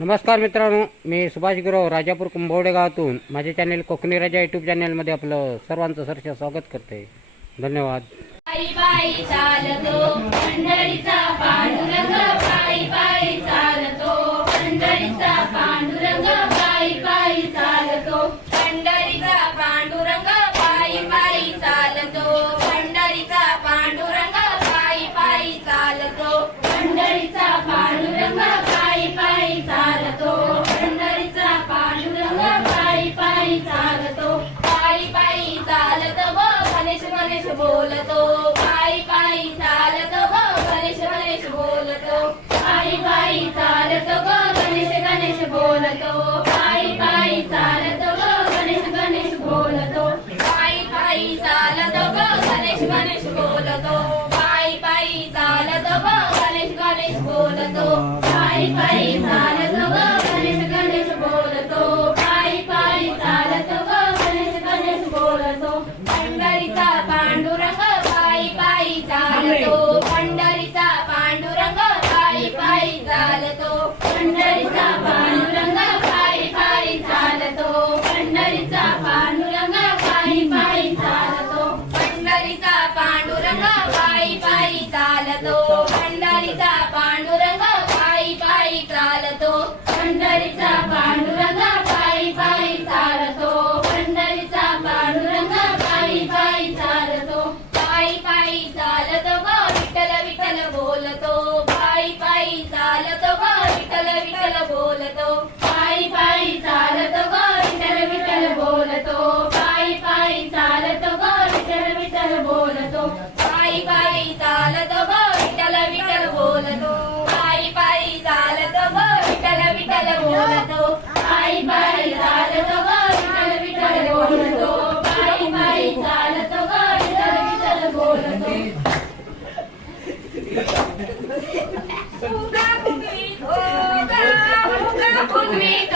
नमस्कार मित्रांनो मी सुभाष गुरव राजापूर कुंभवडे गावातून. माझे चॅनेल कोकणी राजा युट्यूब चॅनेलमध्ये आपलं सर्वांचं सरच्या स्वागत करते. धन्यवाद. Marina. With me.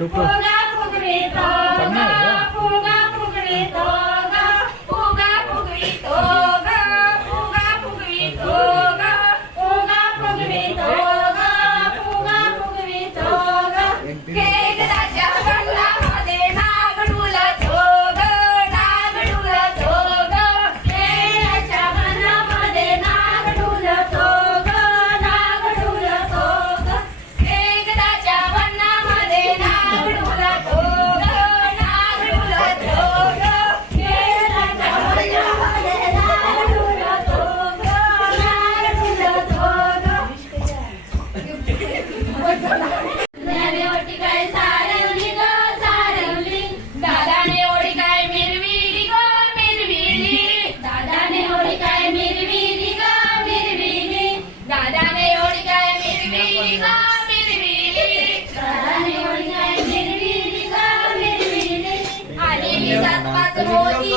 dupla. Fora!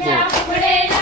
Yeah.